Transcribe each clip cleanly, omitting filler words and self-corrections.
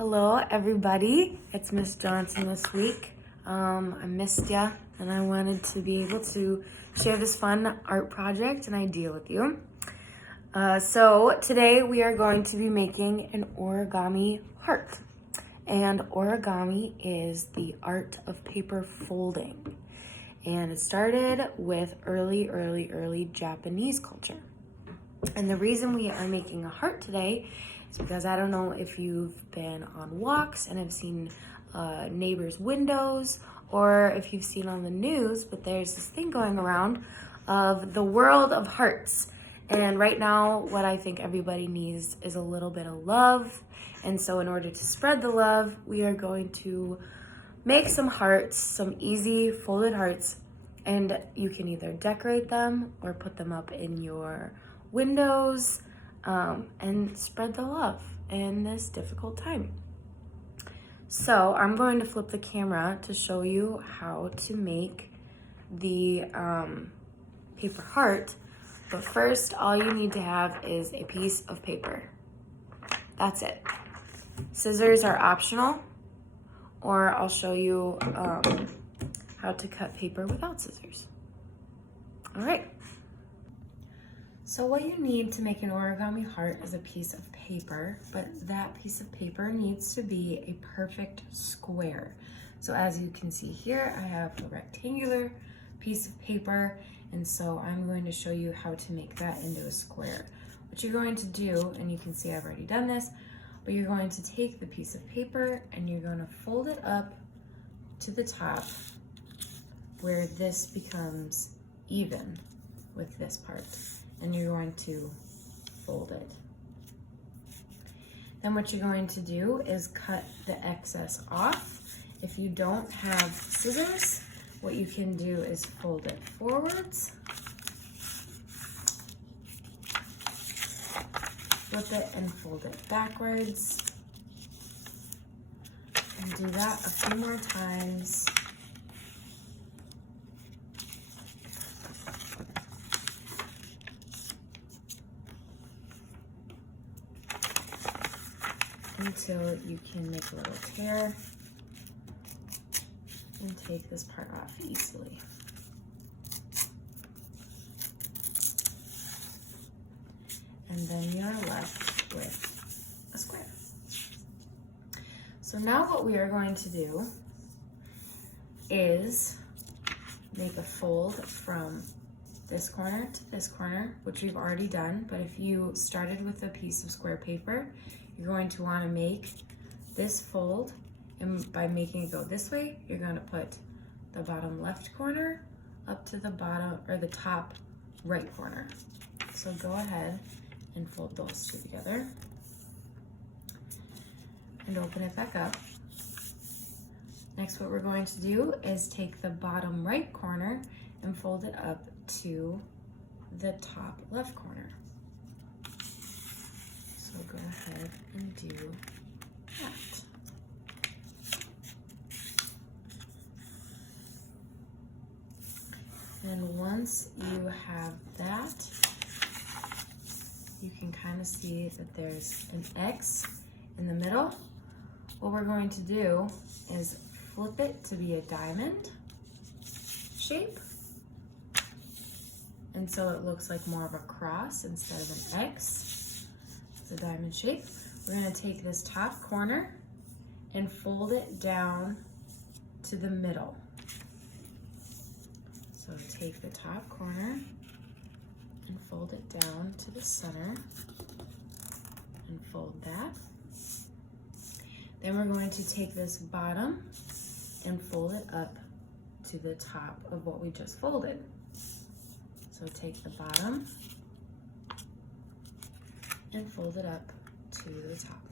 Hello, everybody. It's Miss Johnson this week. I missed ya, and I wanted to be able to share this fun art project and idea with you. So today we are going to be making an origami heart. And origami is the art of paper folding. And it started with early Japanese culture. And the reason we are making a heart today is because I don't know if you've been on walks and have seen neighbors' windows, or if you've seen on the news, but there's this thing going around of the world of hearts. And right now, what I think everybody needs is a little bit of love. And so in order to spread the love, we are going to make some hearts, some easy folded hearts, and you can either decorate them or put them up in your windows and spread the love in this difficult time. So I'm going to flip the camera to show you how to make the paper heart. But first, all you need to have is a piece of paper. That's it. Scissors are optional, or I'll show you how to cut paper without scissors. All right. So what you need to make an origami heart is a piece of paper, but that piece of paper needs to be a perfect square. So as you can see here, I have a rectangular piece of paper, and so I'm going to show you how to make that into a square. What you're going to do, and you can see I've already done this, but you're going to take the piece of paper and you're going to fold it up to the top where this becomes even with this part. And you're going to fold it. Then what you're going to do is cut the excess off. If you don't have scissors, what you can do is fold it forwards, flip it and fold it backwards, and do that a few more times. Until you can make a little tear and take this part off easily. And then you're left with a square. So now what we are going to do is make a fold from this corner to this corner, which we've already done, but if you started with a piece of square paper, you're going to want to make this fold, and by making it go this way, you're going to put the bottom left corner up to the bottom, or the top right corner. So go ahead and fold those two together and open it back up. Next, what we're going to do is take the bottom right corner and fold it up to the top left corner. So go ahead and do that. And once you have that, you can kind of see that there's an X in the middle. What we're going to do is flip it to be a diamond shape. And so it looks like more of a cross instead of an X. It's a diamond shape. We're going to take this top corner and fold it down to the middle. So take the top corner and fold it down to the center and fold that. Then we're going to take this bottom and fold it up to the top of what we just folded. So take the bottom and fold it up to the top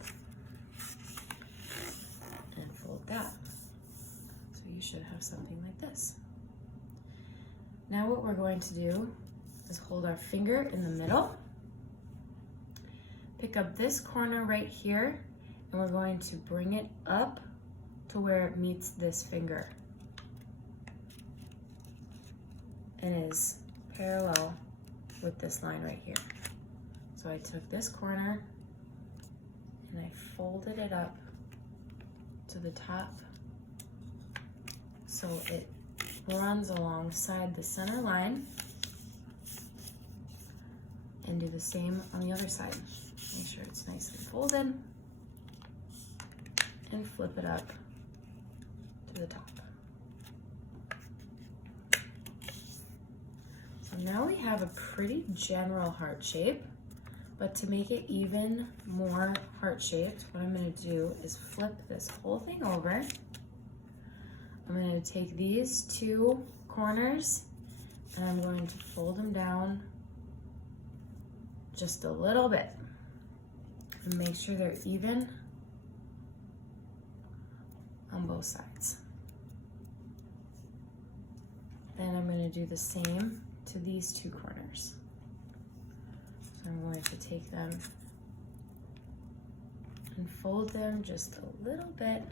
and fold that. So you should have something like this. Now what we're going to do is hold our finger in the middle, pick up this corner right here, and we're going to bring it up to where it meets this finger and is parallel with this line right here. So I took this corner and I folded it up to the top so it runs alongside the center line, and do the same on the other side. Make sure it's nice and folded, and flip it up to the top. So now we have a pretty general heart shape, but to make it even more heart-shaped, what I'm gonna do is flip this whole thing over. I'm gonna take these two corners and I'm going to fold them down just a little bit and make sure they're even on both sides. Then I'm going to do the same to these two corners. So I'm going to take them and fold them just a little bit,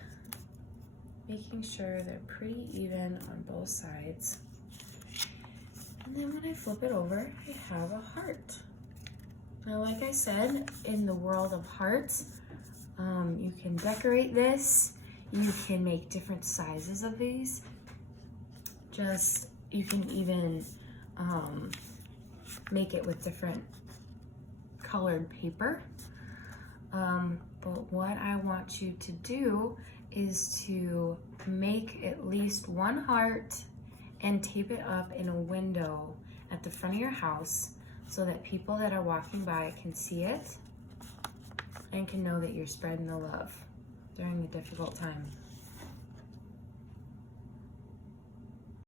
making sure they're pretty even on both sides. And then when I flip it over, I have a heart. Now, like I said, in the world of hearts, you can decorate this. You can make different sizes of these. You can even make it with different colored paper. But what I want you to do is to make at least one heart and tape it up in a window at the front of your house so that people that are walking by can see it and can know that you're spreading the love during a difficult time.